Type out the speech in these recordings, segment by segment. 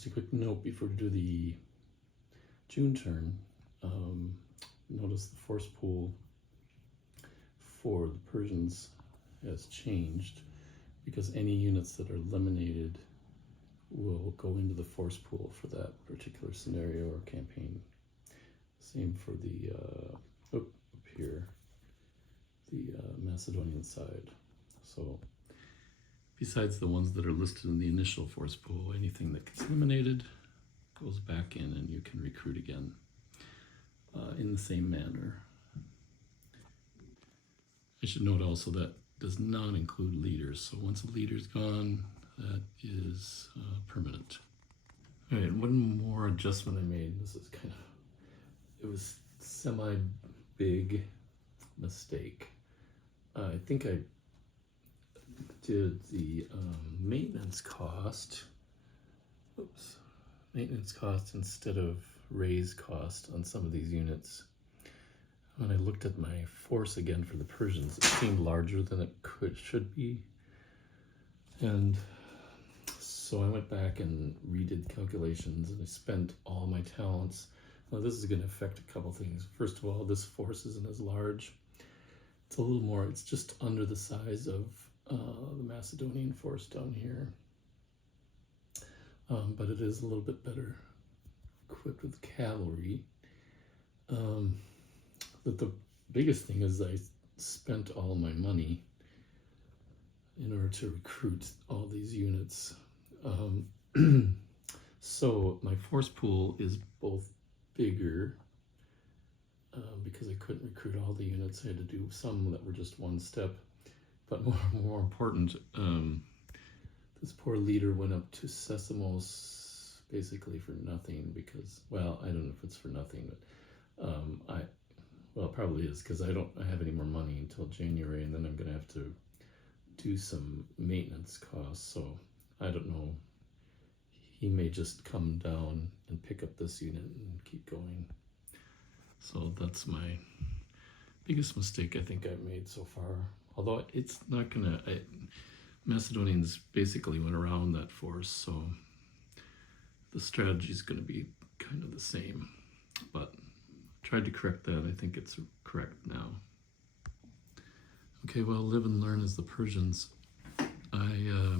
just a quick note before we do the June turn. Notice the force pool for the Persians has changed because any units that are eliminated will go into the force pool for that particular scenario or campaign. Same for the up here, the Macedonian side. So besides the ones that are listed in the initial force pool, anything that gets eliminated goes back in and you can recruit again in the same manner. I should note also that does not include leaders. So once a leader's gone, that is permanent. All right, one more adjustment I made. This is it was semi-big mistake. I think I did the maintenance cost instead of raise cost on some of these units. When I looked at my force again for the Persians, it seemed larger than it should be. And so I went back and redid calculations and I spent all my talents. Now this is going to affect a couple things. First of all, this force isn't as large. It's a little more, it's just under the size of the Macedonian force down here. But it is a little bit better equipped with cavalry. But the biggest thing is I spent all my money in order to recruit all these units. So my force pool is both bigger because I couldn't recruit all the units. I had to do some that were just one step. But more important, this poor leader went up to Sesamos basically for nothing because, well, I don't know if it's for nothing, but well, it probably is because I don't have any more money until January, and then I'm going to have to do some maintenance costs. So I don't know. He may just come down and pick up this unit and keep going. So that's my biggest mistake I think I've made so far. Although it's not going to, Macedonians basically went around that force, so the strategy is going to be kind of the same. But tried to correct that. I think it's correct now. Okay, well, live and learn as the Persians. I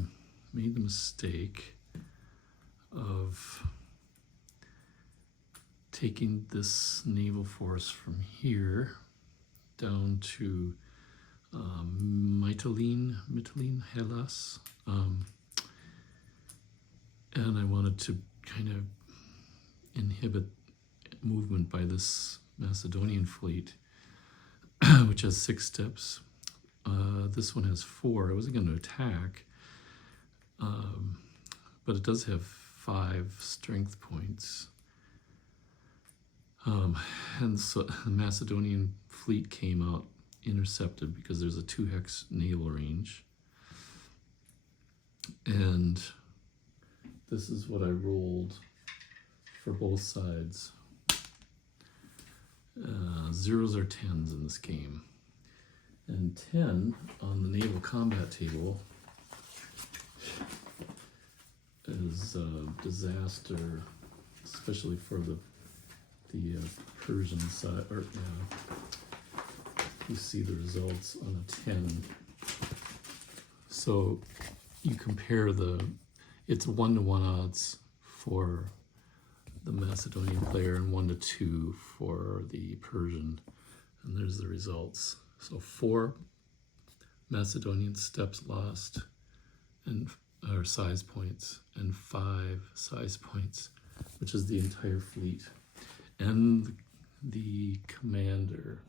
made the mistake of taking this naval force from here down to Mytilene, Hellas, and I wanted to kind of inhibit movement by this Macedonian fleet, which has 6 steps. This one has 4. I wasn't going to attack, but it does have 5 strength points. And so the Macedonian fleet came out intercepted because there's a 2-hex naval range. And this is what I rolled for both sides. 0s or 10s in this game. And 10 on the naval combat table is a disaster, especially for the Persian side. Or you see the results on a 10. So you compare it's 1-to-1 odds for the Macedonian player and 1-to-2 for the Persian, and there's the results. So 4 Macedonian steps lost or size points, and 5 size points, which is the entire fleet, and the commander,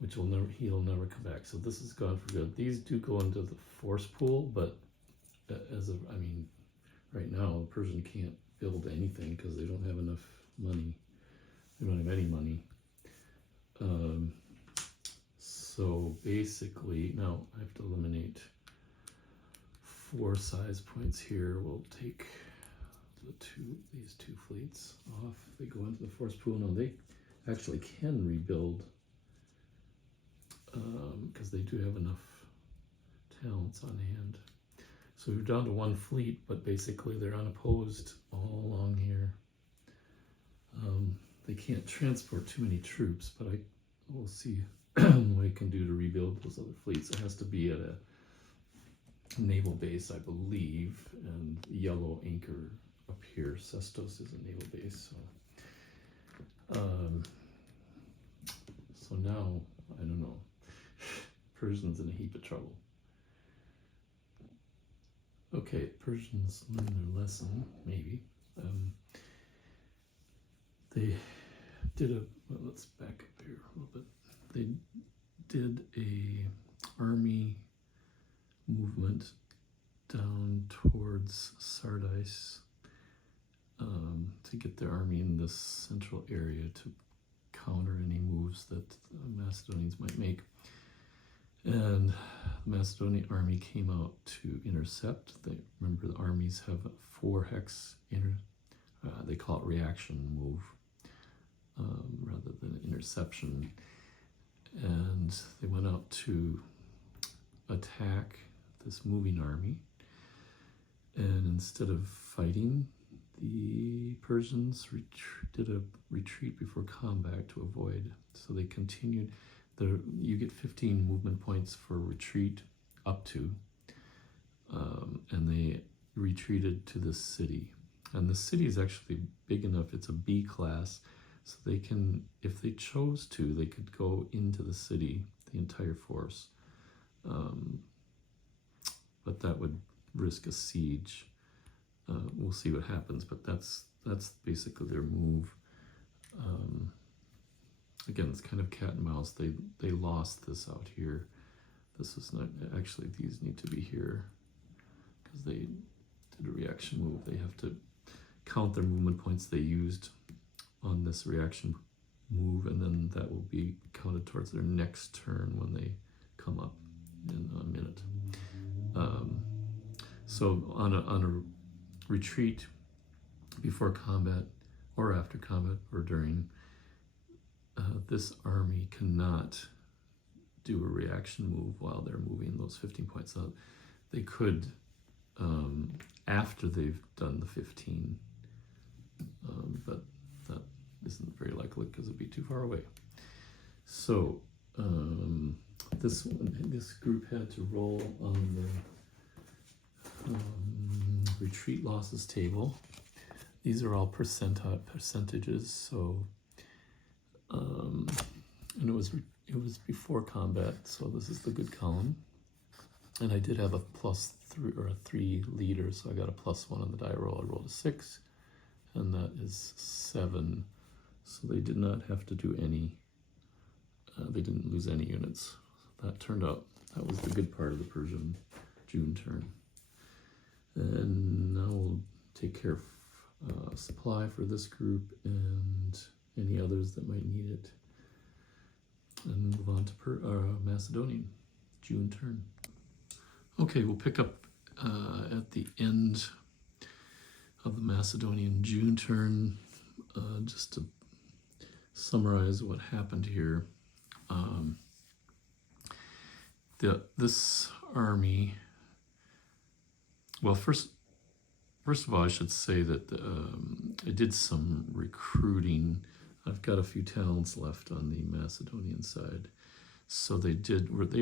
which he'll never come back. So this is gone for good. These do go into the force pool, but right now the Persian can't build anything because they don't have enough money. They don't have any money. So basically, now I have to eliminate 4 size points here. We'll take these 2 fleets off. They go into the force pool. Now they actually can rebuild because they do have enough talents on hand. So we're down to one fleet, but basically they're unopposed all along here. They can't transport too many troops, but we'll see what I can do to rebuild those other fleets. It has to be at a naval base, I believe, and yellow anchor up here. Sestos is a naval base, so now, I don't know, Persians in a heap of trouble. Okay, Persians learned their lesson, maybe. They did well, let's back up here a little bit. They did a army movement down towards Sardis to get their army in this central area to counter any moves that the Macedonians might make. And the Macedonian army came out to intercept. Remember, the armies have a 4 hex they call it reaction move rather than interception. And they went out to attack this moving army. And instead of fighting, the Persians did a retreat before combat to avoid. So they continued. You get 15 movement points for retreat up to, and they retreated to the city. And the city is actually big enough, it's a B class, so they can, if they chose to, they could go into the city, the entire force. But that would risk a siege. We'll see what happens, but that's basically their move. Again, it's kind of cat and mouse. They lost this out here. This is not, actually these need to be here because they did a reaction move. They have to count their movement points they used on this reaction move, and then that will be counted towards their next turn when they come up in a minute. So on a retreat before combat or after combat or during, this army cannot do a reaction move while they're moving those 15 points out. They could after they've done the 15, but that isn't very likely because it'd be too far away. So this group had to roll on the retreat losses table. These are all percentages, so and it was before combat, so this is the good column. And I did have a +3 or a 3 leader, so I got a +1 on the die roll. I rolled a 6, and that is 7. So they did not have to do any. They didn't lose any units. That turned out, that was the good part of the Persian June turn. And now we'll take care of supply for this group and any others that might need it, and move on to Macedonian June turn. Okay, we'll pick up at the end of the Macedonian June turn, just to summarize what happened here. This army, well, first of all, I should say that I did some recruiting. I've got a few talents left on the Macedonian side. So they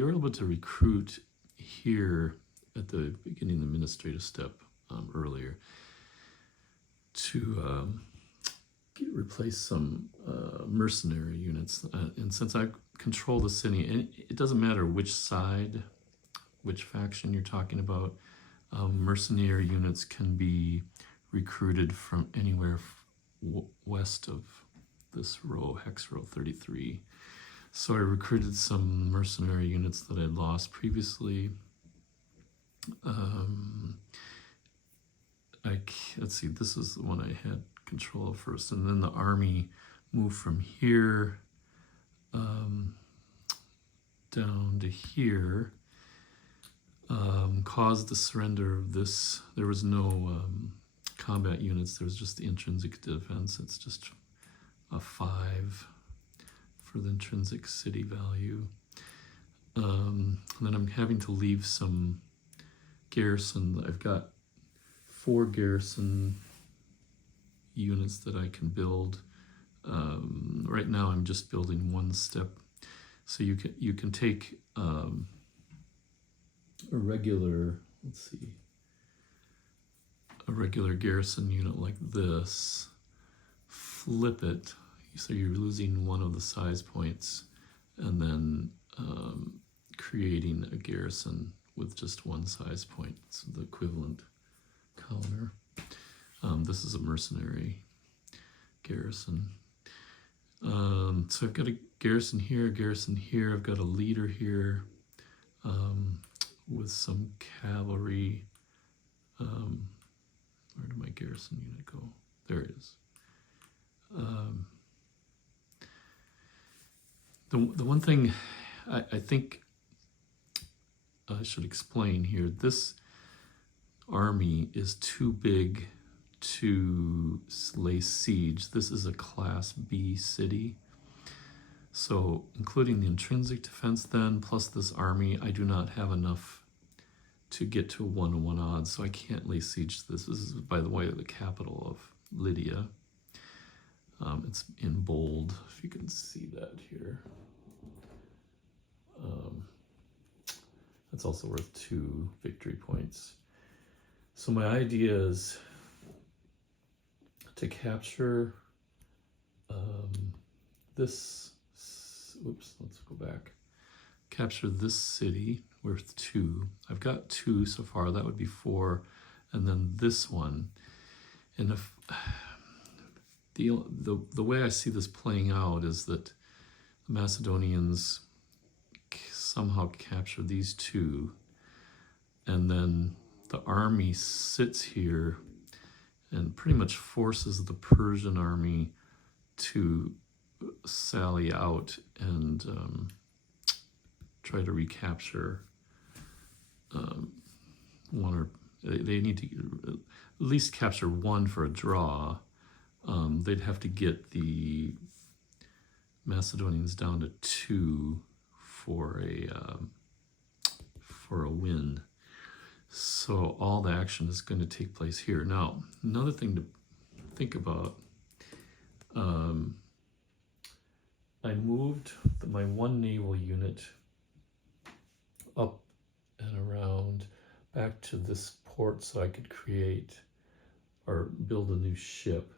were able to recruit here at the beginning of the administrative step earlier to replace some mercenary units. And since I control the city, and it doesn't matter which side, which faction you're talking about, mercenary units can be recruited from anywhere west of this row, hex row 33. So I recruited some mercenary units that I'd lost previously. Let's see, this is the one I had control of first, and then the army moved from here down to here, caused the surrender of this. There was no combat units, there was just the intrinsic defense. It's just a 5 for the intrinsic city value. And then I'm having to leave some garrison. I've got 4 garrison units that I can build. Right now I'm just building 1 step. So you can take a regular, let's see, a regular garrison unit like this, flip it, so you're losing 1 of the size points, and then creating a garrison with just 1 size point, so the equivalent counter. This is a mercenary garrison. So I've got a garrison here, I've got a leader here with some cavalry. Where did my garrison unit go? There it is. The one thing I think I should explain here, this army is too big to lay siege. This is a Class B city. So including the intrinsic defense then, plus this army, I do not have enough to get to 1-to-1 odds, so I can't lay siege to this. This is, by the way, the capital of Lydia. It's in bold, if you can see that here. That's also worth 2 victory points. So my idea is to capture this, oops, let's go back. Capture this city worth 2. I've got 2 so far, that would be 4, and then this one. And if the way I see this playing out is that the Macedonians somehow capture these 2, and then the army sits here and pretty much forces the Persian army to sally out and try to recapture one, or they need to at least capture 1 for a draw. They'd have to get the Macedonians down to 2 for a win. So all the action is going to take place here. Now, another thing to think about, I moved my 1 naval unit up and around back to this port so I could create or build a new ship.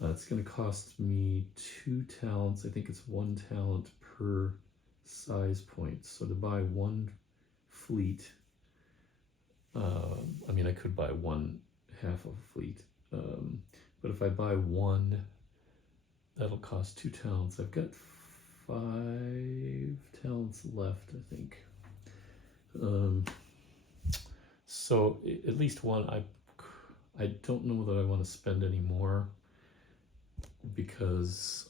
It's going to cost me 2 talents. I think it's 1 talent per size point. So to buy 1 fleet, I mean, I could buy 1/2 of a fleet, but if I buy 1, that'll cost 2 talents. I've got 5 talents left, I think. So at least 1. I don't know that I want to spend any more, because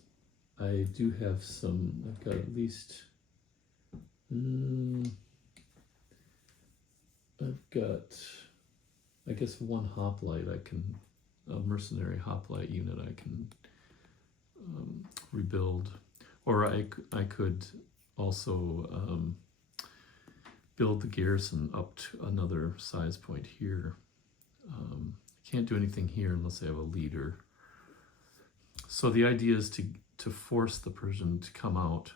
I do have some. I've got at least. I've got, I guess, 1 hoplite I can, a mercenary hoplite unit I can rebuild. Or I could also build the garrison up to another size point here. I can't do anything here unless I have a leader. So the idea is to force the Persian to come out,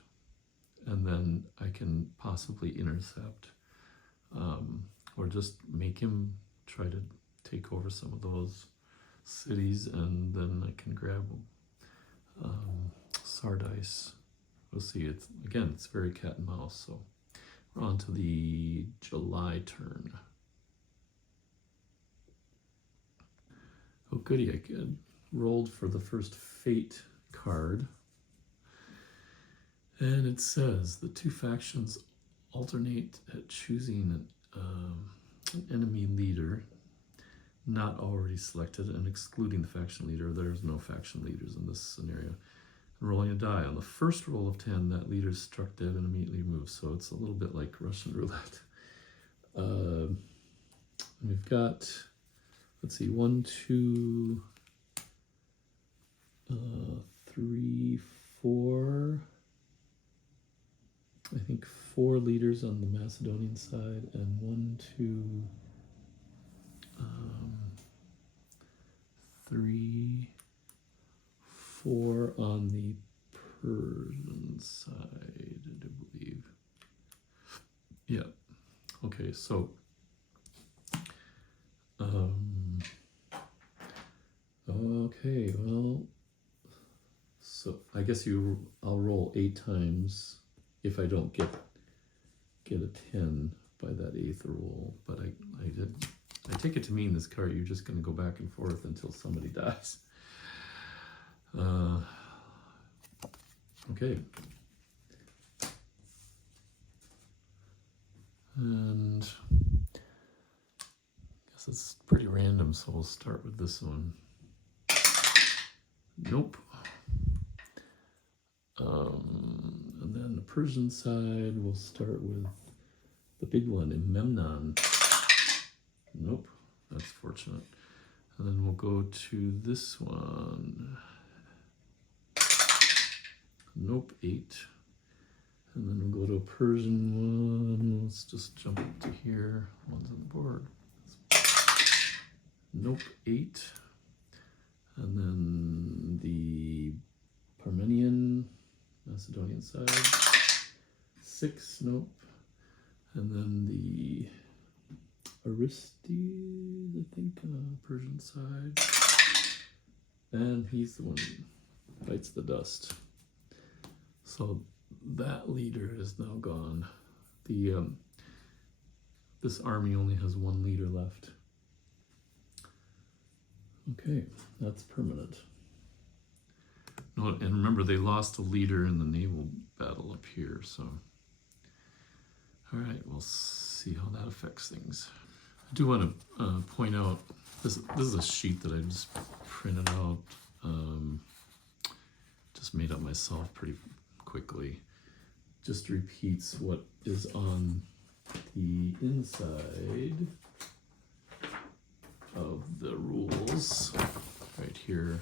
and then I can possibly intercept, or just make him try to take over some of those cities, and then I can grab Sardice. We'll see. It's very cat and mouse. So we're on to the July turn. Oh goody, I rolled for the first fate card. And it says the 2 factions alternate at choosing an enemy leader not already selected and excluding the faction leader. There's no faction leaders in this scenario. And rolling a die. On the first roll of 10, that leader is struck dead and immediately removed. So it's a little bit like Russian roulette. We've got, let's see, 1, 2, 3, 4. I think 4 leaders on the Macedonian side, and 1, 2, 3, 4 on the Persian side, I do believe. Yeah. Okay, so okay, well, so I guess I'll roll 8 times if I don't get a 10 by that 8th roll, but I take it to mean this card you're just going to go back and forth until somebody dies. Okay. And I guess it's pretty random, so we'll start with this one. Nope. And then the Persian side, we'll start with the big one in Memnon. Nope, that's fortunate. And then we'll go to this one. Nope, 8. And then we'll go to a Persian one. Let's just jump up to here. One's on the board. Nope, 8. And then the Parmenian, Macedonian side. 6, nope. And then the Aristes, I think, Persian side. And he's the one who bites the dust. So that leader is now gone. This army only has 1 leader left. Okay, that's permanent. No, and remember they lost a leader in the naval battle up here, so. All right, we'll see how that affects things. I do want to point out, this is a sheet that I just printed out, just made up myself pretty quickly. Just repeats what is on the inside of the rules right here.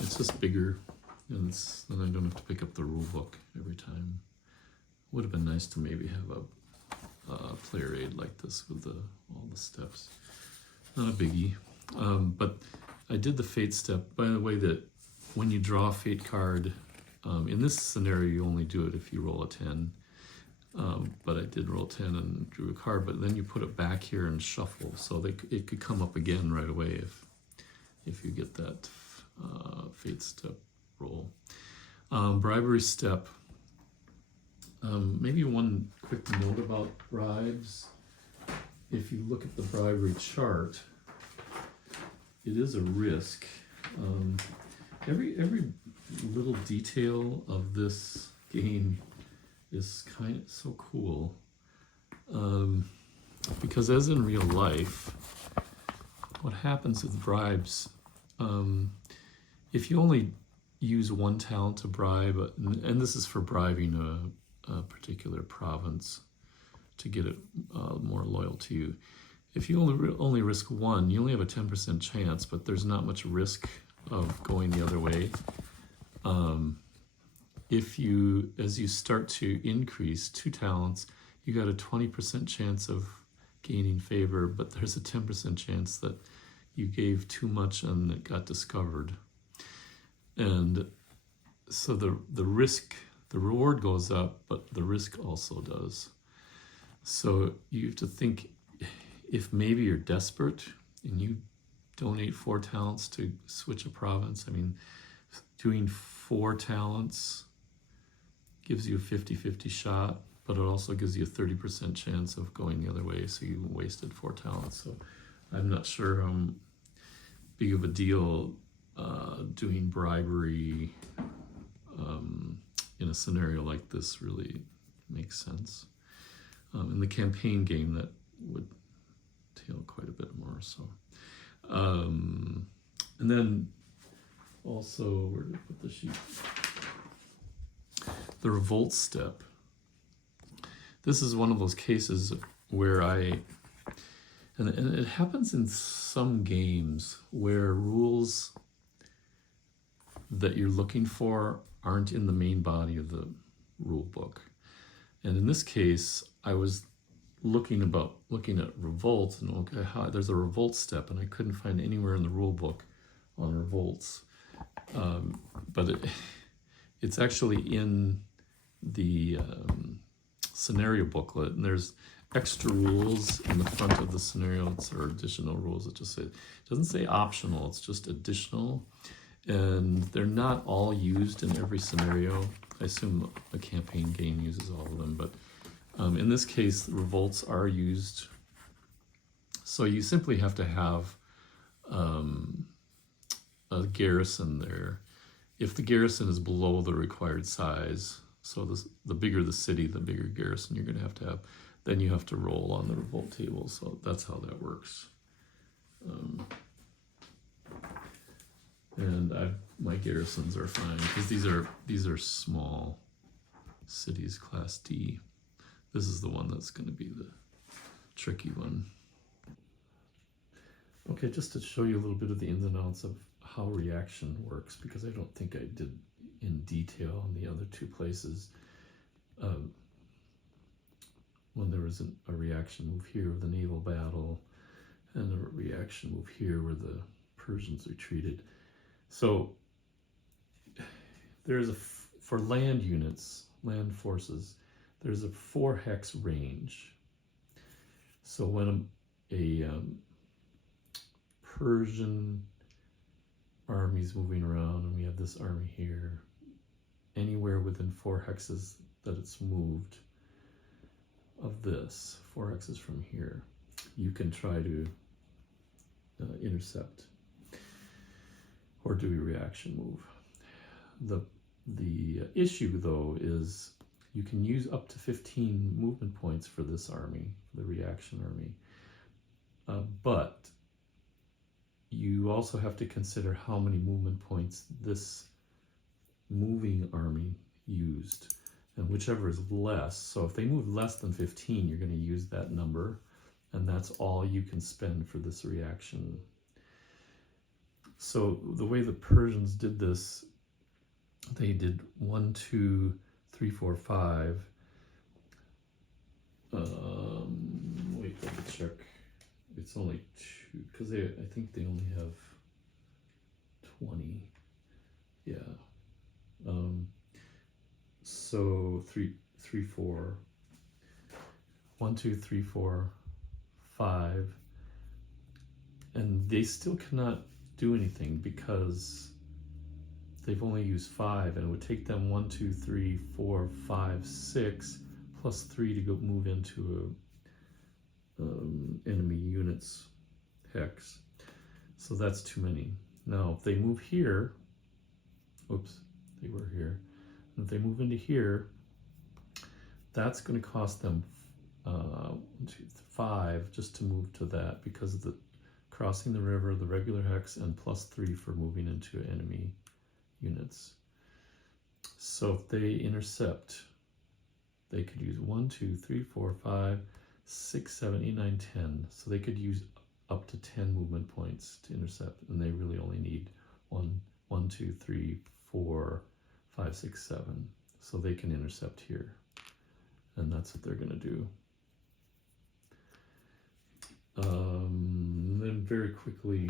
It's just bigger, and then I don't have to pick up the rule book every time. Would have been nice to maybe have a player aid like this with all the steps. Not a biggie, but I did the fate step. By the way, that when you draw a fate card, in this scenario you only do it if you roll a 10. But I did roll 10 and drew a card, but then you put it back here and shuffle, so it could come up again right away if you get that fate step roll. Bribery step. Maybe one quick note about bribes. If you look at the bribery chart, it is a risk. Every little detail of this game is kind of so cool, because as in real life, what happens with bribes, if you only use 1 talent to bribe, and this is for bribing a particular province to get it more loyal to you, if you only risk 1, you only have a 10% chance, but there's not much risk of going the other way. As you start to increase 2 talents, you got a 20% chance of gaining favor, but there's a 10% chance that you gave too much and it got discovered. And so the reward goes up, but the risk also does. So you have to think, if maybe you're desperate and you donate 4 talents to switch a province, I mean, doing 4 talents gives you a 50-50 shot, but it also gives you a 30% chance of going the other way, so you wasted 4 talents. So I'm not sure how big of a deal doing bribery in a scenario like this really makes sense. In the campaign game, that would tail quite a bit more. So, and then also, where did I put the sheet? The revolt step. This is one of those cases where and it happens in some games where rules that you're looking for aren't in the main body of the rule book. And in this case, I was looking at revolt, and okay, there's a revolt step, and I couldn't find anywhere in the rule book on revolts. But it's actually in the scenario booklet, and there's extra rules in the front of the scenarios, or additional rules. It just say, it doesn't say optional, it's just additional, and they're not all used in every scenario. I assume a campaign game uses all of them, but in this case, the revolts are used. So you simply have to have a garrison there. If the garrison is below the required size, so the bigger the city, the bigger garrison you're going to have, then you have to roll on the revolt table. So that's how that works. And my garrisons are fine because these are small cities, class D. This is the one that's going to be the tricky one. Okay, just to show you a little bit of the ins and outs of how reaction works, because I don't think I did in detail on the other two places. When there was a reaction move here with the naval battle, and a reaction move here where the Persians retreated. So there's for land units, land forces, there's a 4 hex range. So when a Persian army's moving around and we have this army here, anywhere within 4 hexes that it's moved of this, 4 hexes from here, you can try to intercept or do a reaction move. The issue though is you can use up to 15 movement points for this army, the reaction army, but you also have to consider how many movement points this moving army used, and whichever is less. So if they move less than 15, you're going to use that number, and that's all you can spend for this reaction. So the way the Persians did this, they did 1, 2, 3, 4, 5. Wait, let me check. It's only 2, because I think they only have 20. Yeah. So 3, 4. 1, 2, 3, 4, 5. And they still cannot do anything because they've only used 5, and it would take them 1, 2, 3, 4, 5, 6 plus 3 to go move into a enemy units hex. So that's too many. Now if they move here, oops, they were here. If they move into here, that's going to cost them 1, 2, 5 just to move to that, because of the crossing the river, the regular hex, and plus 3 for moving into enemy units. So if they intercept, they could use 1, 2, 3, 4, 5, 6, 7, 8, 9, 10. So they could use up to 10 movement points to intercept, and they really only need 1, 2, 3, 4, 5, 6, 7. So they can intercept here, and that's what they're going to do. Then very quickly,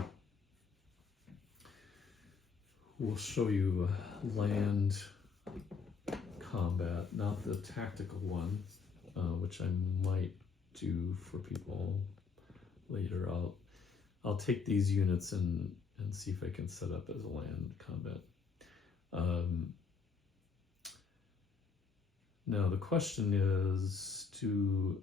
we'll show you land combat, not the tactical one, which I might do for people later. I'll take these units and see if I can set up as a land combat. Now the question is, do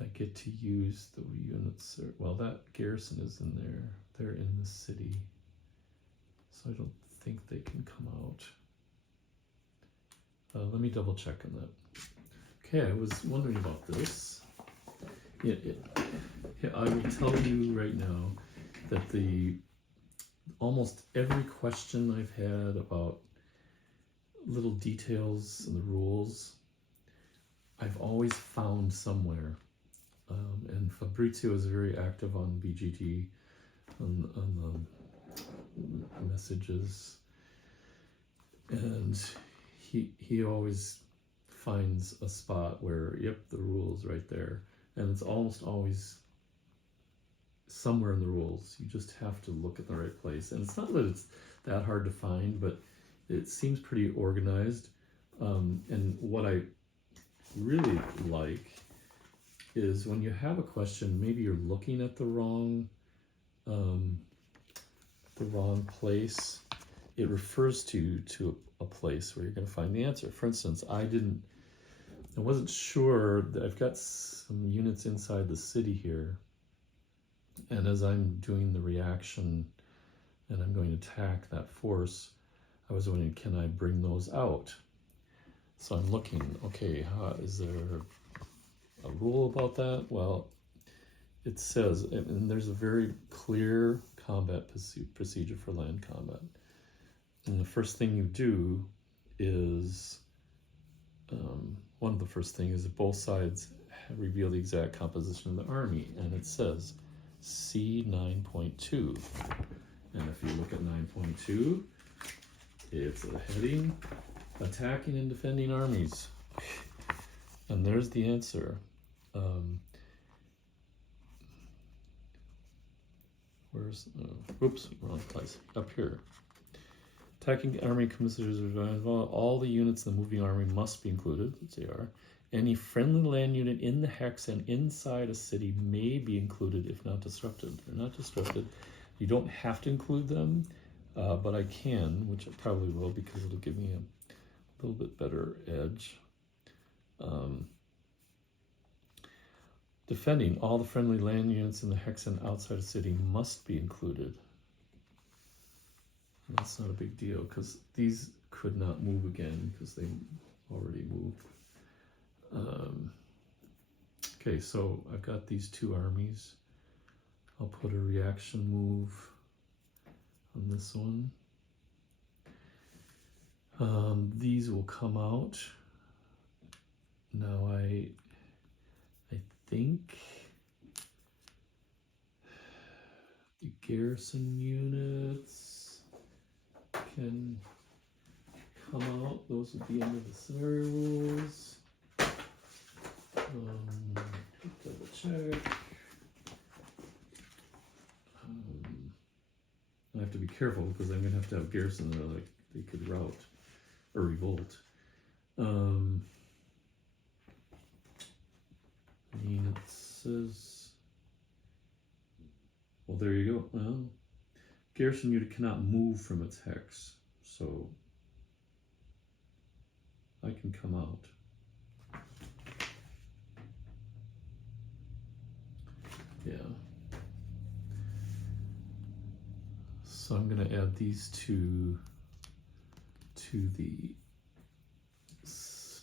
I get to use the units? Well, that garrison is in there. They're in the city, so I don't think they can come out. Let me double check on that. Okay, I was wondering about this. I will tell you right now that almost every question I've had about little details in the rules, I've always found somewhere. And Fabrizio is very active on BGG, on the messages, and he always finds a spot where, yep, the rule's right there, and it's almost always somewhere in the rules. You just have to look at the right place. And it's not that it's that hard to find, but it seems pretty organized. And what I really like is when you have a question, maybe you're looking at the wrong place. It refers to a place where you're going to find the answer. For instance, I wasn't sure that I've got some units inside the city here, and as I'm doing the reaction and I'm going to attack that force, I was wondering, can I bring those out? So I'm looking, okay, is there a rule about that? Well, it says, and there's a very clear combat procedure for land combat. And the first thing you do is, one of the first things is that both sides reveal the exact composition of the army, and it says C 9.2. And if you look at 9.2, it's a heading, attacking and defending armies. And there's the answer. Whoops, wrong place. Up here. Attacking army commissars all the units in the moving army must be included, as they are. Any friendly land unit in the hex and inside a city may be included if not disrupted. They're not disrupted. You don't have to include them, but I can, which I probably will because it'll give me a little bit better edge. Defending all the friendly land units in the hex and outside a city must be included. That's not a big deal because these could not move again because they already moved. Okay, so I've got these two armies. I'll put a reaction move on this one. These will come out. Now I think the garrison units can come out. Those would be under the scenario rules. Double check. I have to be careful because I'm gonna have to have garrison there, like they could rout or revolt. It says, well, there you go. Well, garrison unit cannot move from its hex, so I can come out. Yeah. So I'm going to add these two to the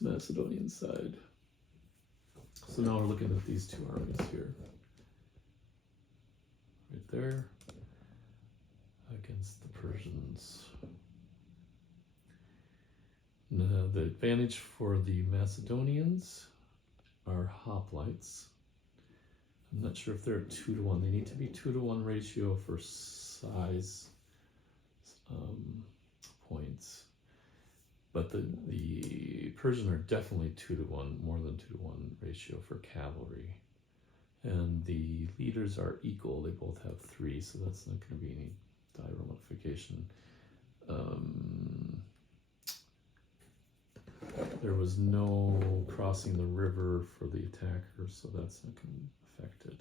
Macedonian side. So now we're looking at these two armies here. Right there. Against the Persians. Now the advantage for the Macedonians are hoplites. I'm not sure if they're 2-to-1. They need to be 2-to-1 ratio for size points. But the Persian are definitely 2-to-1, more than 2-to-1 ratio for cavalry. And the leaders are equal. They both have 3, so that's not going to be any diagram modification. There was no crossing the river for the attacker, so that's not going to affect it.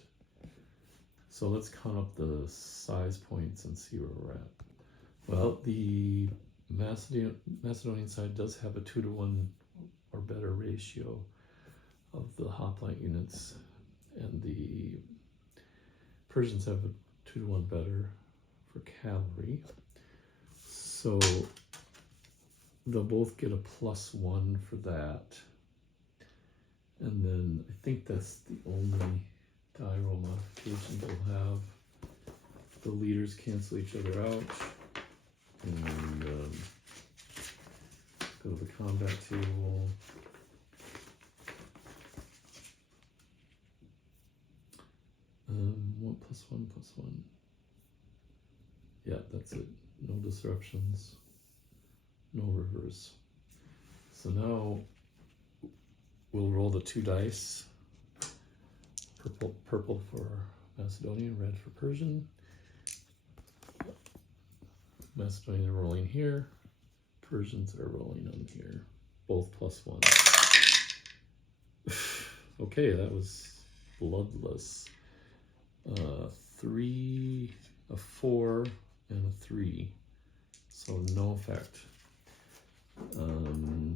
So let's count up the size points and see where we're at. Well, the Macedonian side does have a 2-to-1 or better ratio of the hoplite units, and the Persians have a 2-to-1 better for cavalry. So they'll both get a +1 for that. And then I think that's the only diagram modification they'll have. The leaders cancel each other out. And go to the combat table. One +1. Yeah, that's it. No disruptions. No rivers. So now we'll roll the 2 dice. Purple for Macedonian, red for Persian. Macedonians are rolling here. Persians are rolling on here. Both +1. Okay, that was bloodless. 3, a 4, and a 3. So no effect.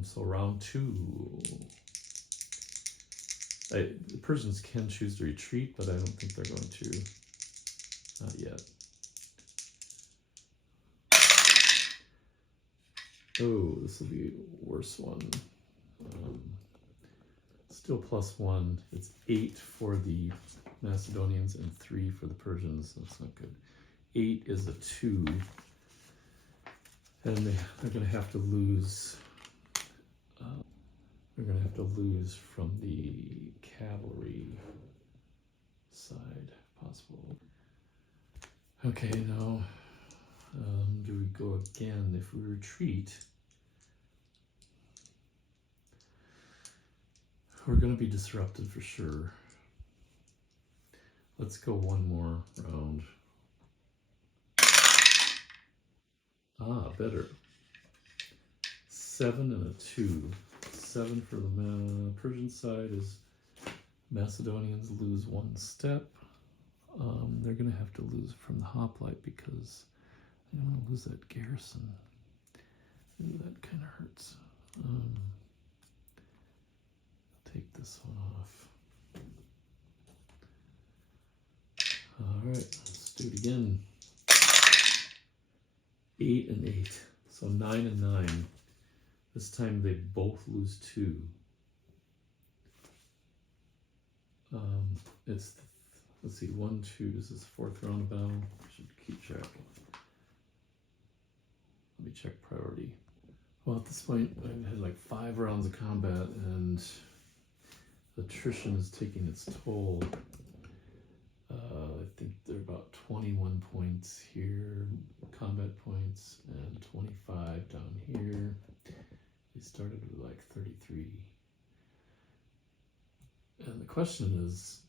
So round 2. The Persians can choose to retreat, but I don't think they're going to. Not yet. Oh, this will be a worse one. Still +1. It's 8 for the Macedonians and 3 for the Persians. That's not good. 8 is a 2. And they're going to have to lose. They're going to have to lose from the cavalry side, if possible. Okay, now, do we go again? If we retreat, we're going to be disrupted for sure. Let's go one more round. Ah, better. 7 and a 2. 7 for the Persian side is Macedonians lose 1 step. They're going to have to lose from the hoplite because I don't want to lose that garrison. Ooh, that kind of hurts. Take this one off. All right, let's do it again. 8 and 8, so 9 and 9. This time they both lose 2. Let's see, 1, 2, this is the 4th round of battle. I should keep track. Let me check priority. Well, at this point, I've had like 5 rounds of combat, and attrition is taking its toll. I think they're about 21 points here, combat points, and 25 down here. They started with like 33. And the question is,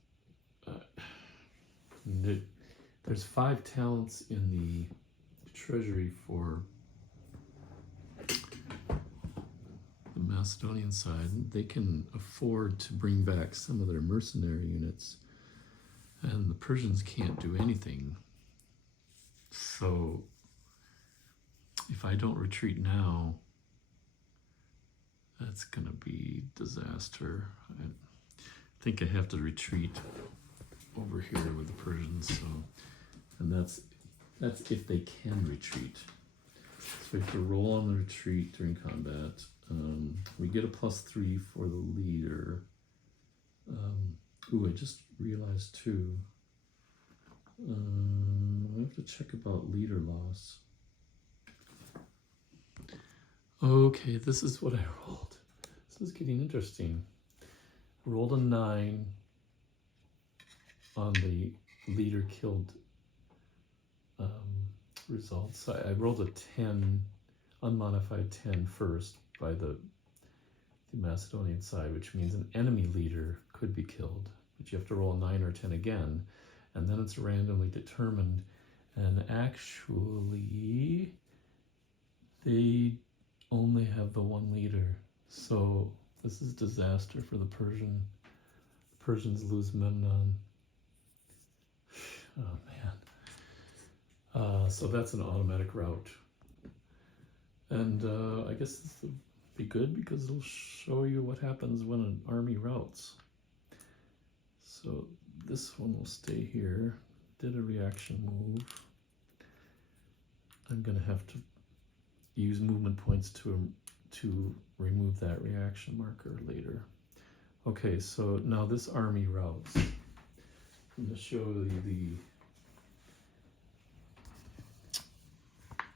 there's 5 talents in the treasury for the Macedonian side. They can afford to bring back some of their mercenary units, and the Persians can't do anything. So if I don't retreat now, that's gonna be disaster. I think I have to retreat over here with the Persians. So, and that's if they can retreat. So we have to roll on the retreat during combat. We get a +3 for the leader. Ooh, I just realized too. I have to check about leader loss. Okay, this is what I rolled. This is getting interesting. Rolled a 9 on the leader killed results. I rolled a 10, unmodified 10 first by the Macedonian side, which means an enemy leader could be killed. But you have to roll a 9 or 10 again, and then it's randomly determined. And actually, they only have the 1 leader. So this is disaster for the Persian. The Persians lose Memnon. Oh man. So that's an automatic rout. And I guess this will be good because it'll show you what happens when an army routs. So this one will stay here. Did a reaction move. I'm going to have to use movement points to remove that reaction marker later. Okay, so now this army routs. I'm going to show you the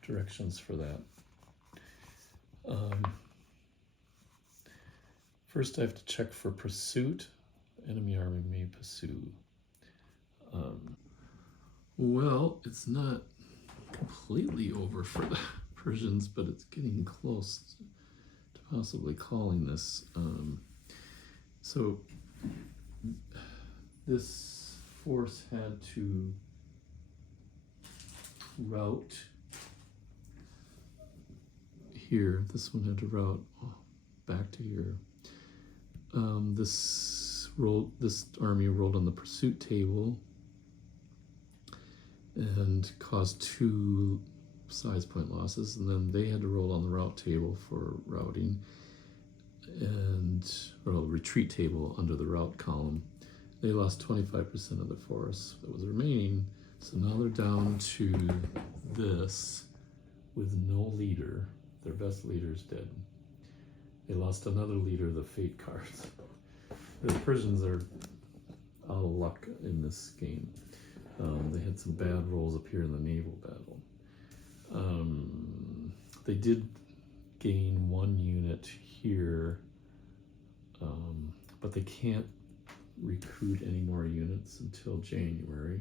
directions for that. First I have to check for pursuit. Enemy army may pursue. Well, it's not completely over for the Persians, but it's getting close to possibly calling this. So this force had to route here. This one had to route back to here. This army rolled on the pursuit table and caused 2 size point losses, and then they had to roll on the route table for routing, or retreat table under the route column. They lost 25% of the force that was remaining, so now they're down to this with no leader. Their best leader's dead. They lost another leader, the fate cards. The Persians are out of luck in this game. They had some bad rolls up here in the naval battle. They did gain 1 unit here, but they can't recruit any more units until January.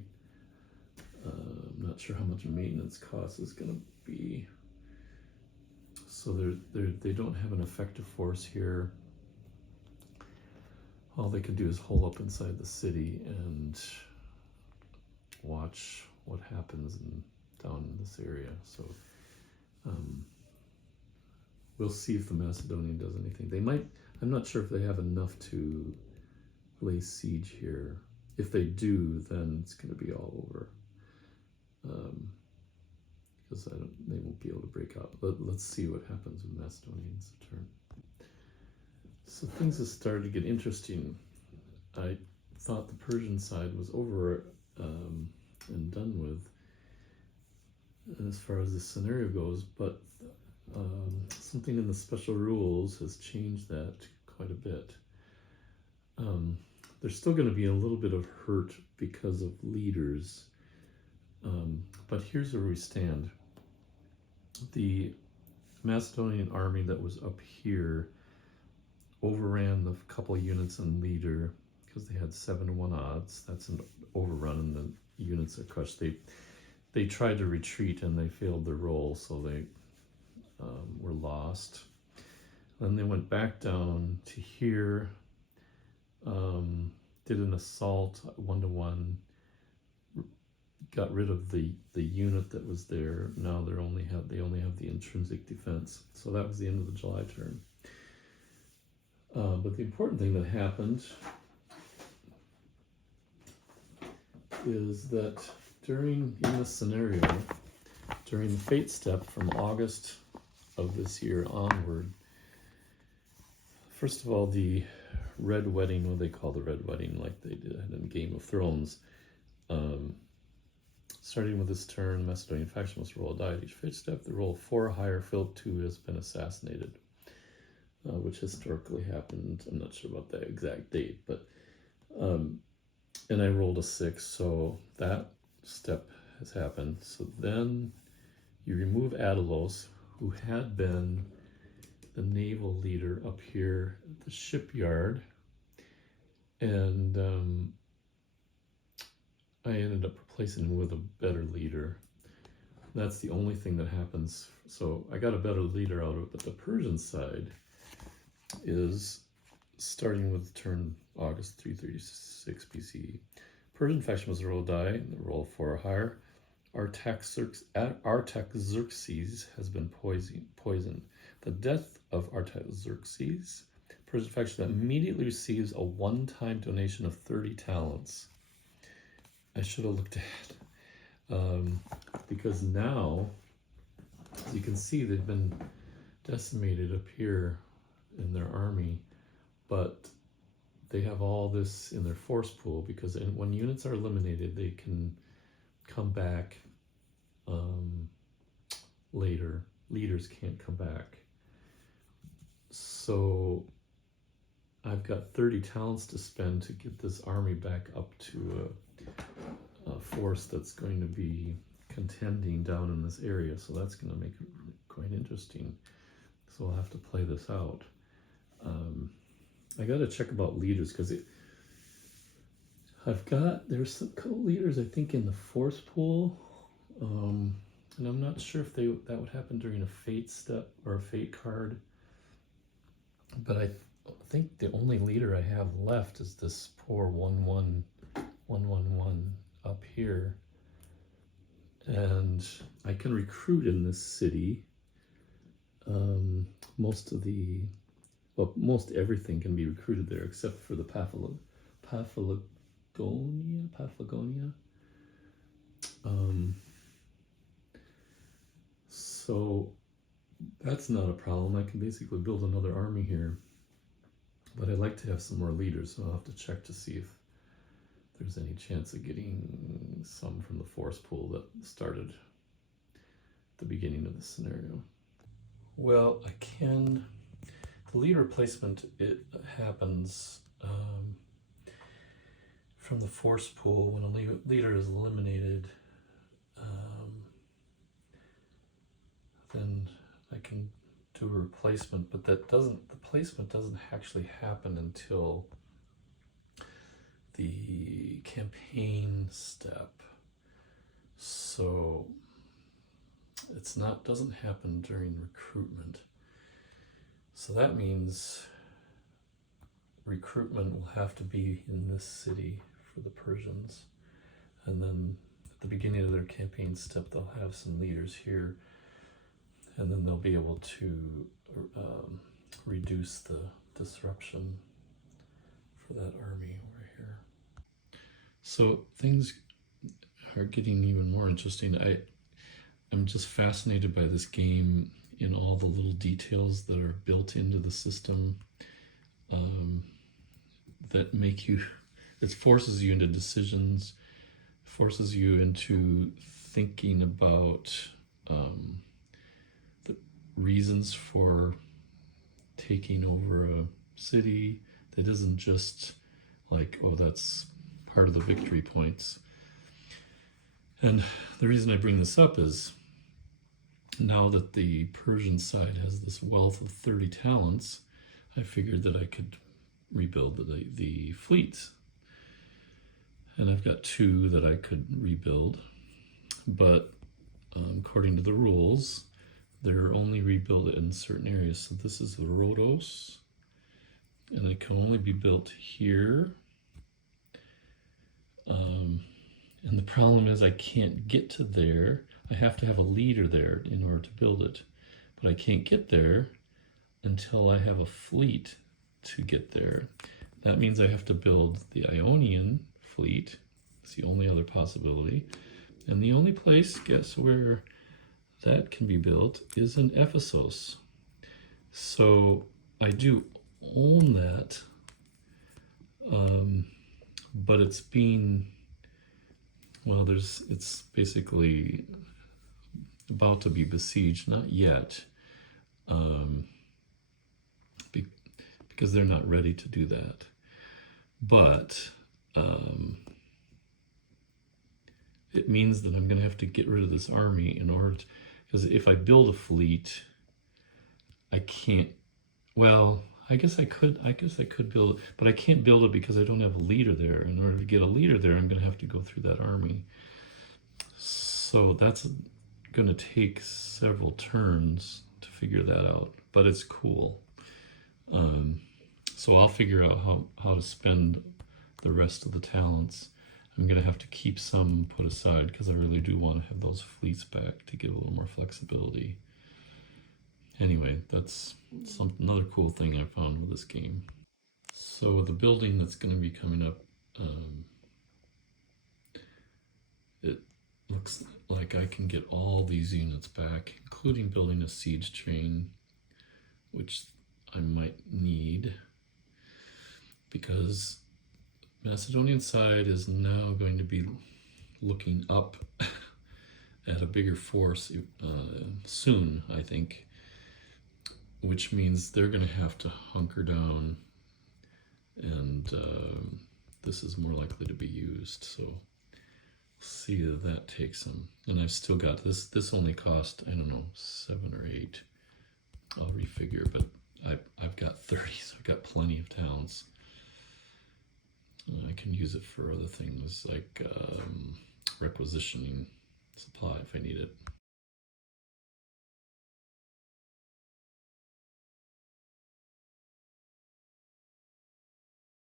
I'm not sure how much maintenance cost is going to be. So they don't have an effective force here. All they can do is hole up inside the city and watch what happens down in this area. So we'll see if the Macedonian does anything. They might. I'm not sure if they have enough to lay siege here. If they do, then it's going to be all over. Because they won't be able to break out. Let's see what happens with Macedonians' turn. So things have started to get interesting. I thought the Persian side was over and done with as far as the scenario goes, but something in the special rules has changed that quite a bit. There's still going to be a little bit of hurt because of leaders, but here's where we stand. The Macedonian army that was up here overran the couple units in leader because they had 7-to-1 odds. That's an overrun, and the units that crushed. They tried to retreat and they failed their roll, so they were lost. Then they went back down to here, did an assault 1-to-1, got rid of the unit that was there. Now they only have the intrinsic defense. So that was the end of the July turn. But the important thing that happened is that in this scenario, during the fate step from August of this year onward, first of all, the Red Wedding, what they call the Red Wedding, like they did in Game of Thrones, starting with this turn, the Macedonian faction must roll a die at each fate step. The roll 4 or higher, Philip II has been assassinated, which historically happened. I'm not sure about the exact date, but and I rolled a 6, so that step has happened. So then you remove Adalos, who had been the naval leader up here at the shipyard, and I ended up replacing him with a better leader. That's the only thing that happens. So I got a better leader out of it, but the Persian side is starting with turn August 336 BCE. Persian faction was a roll die, the roll 4 or higher. Artaxerxes has been poisoned. The death of Artaxerxes, Persian faction immediately receives a one-time donation of 30 talents. I should have looked at because now, as you can see, they've been decimated up here in their army, but they have all this in their force pool, because when units are eliminated, they can come back later. Leaders can't come back. So I've got 30 talents to spend to get this army back up to a force that's going to be contending down in this area. So that's going to make it quite interesting. So I'll have to play this out. I got to check about leaders, because there's a couple leaders I think in the force pool, and I'm not sure if that would happen during a fate step or a fate card. But I think the only leader I have left is this poor 1/1 111 up here, and I can recruit in this city. Most everything can be recruited there except for the Paphlagonia. So that's not a problem. I can basically build another army here, but I'd like to have some more leaders, so I'll have to check to see if there's any chance of getting some from the force pool that started at the beginning of the scenario. Well, the leader replacement, it happens from the force pool when a leader is eliminated. Then I can do a replacement, but the placement doesn't actually happen until the campaign step. So doesn't happen during recruitment. So that means recruitment will have to be in this city for the Persians. And then at the beginning of their campaign step, they'll have some leaders here. And then they'll be able to reduce the disruption for that army over here. So things are getting even more interesting. I'm just fascinated by this game in all the little details that are built into the system that it forces you into decisions, forces you into thinking about the reasons for taking over a city that isn't just like, oh, that's part of the victory points. And the reason I bring this up is now that the Persian side has this wealth of 30 talents, I figured that I could rebuild the fleets. And I've got 2 that I could rebuild, but according to the rules, they're only rebuilt in certain areas. So this is the Rhodos, and it can only be built here. And the problem is I can't get to there. I have to have a leader there in order to build it. But I can't get there until I have a fleet to get there. That means I have to build the Ionian fleet. It's the only other possibility. And the only place, guess where that can be built, is in Ephesus. So I do own that, but it's being, well, it's basically about to be besieged, not yet, because they're not ready to do that. But it means that I'm going to have to get rid of this army in order to, because if I build a fleet, I can't, well, I guess I could build it, but I can't build it because I don't have a leader there. In order to get a leader there, I'm going to have to go through that army. So that's going to take several turns to figure that out, but it's cool. So I'll figure out how to spend the rest of the talents. I'm going to have to keep some put aside because I really do want to have those fleets back to give a little more flexibility. Anyway, that's another cool thing I found with this game. So the building that's going to be coming up, it looks like I can get all these units back, including building a siege train, which I might need because Macedonian side is now going to be looking up at a bigger force soon, I think, which means they're going to have to hunker down, and this is more likely to be used. So see if that takes them. And I've still got this only cost, I don't know, 7 or 8. I'll refigure, but I've got 30, so I've got plenty of towns. I can use it for other things like requisitioning supply if I need it.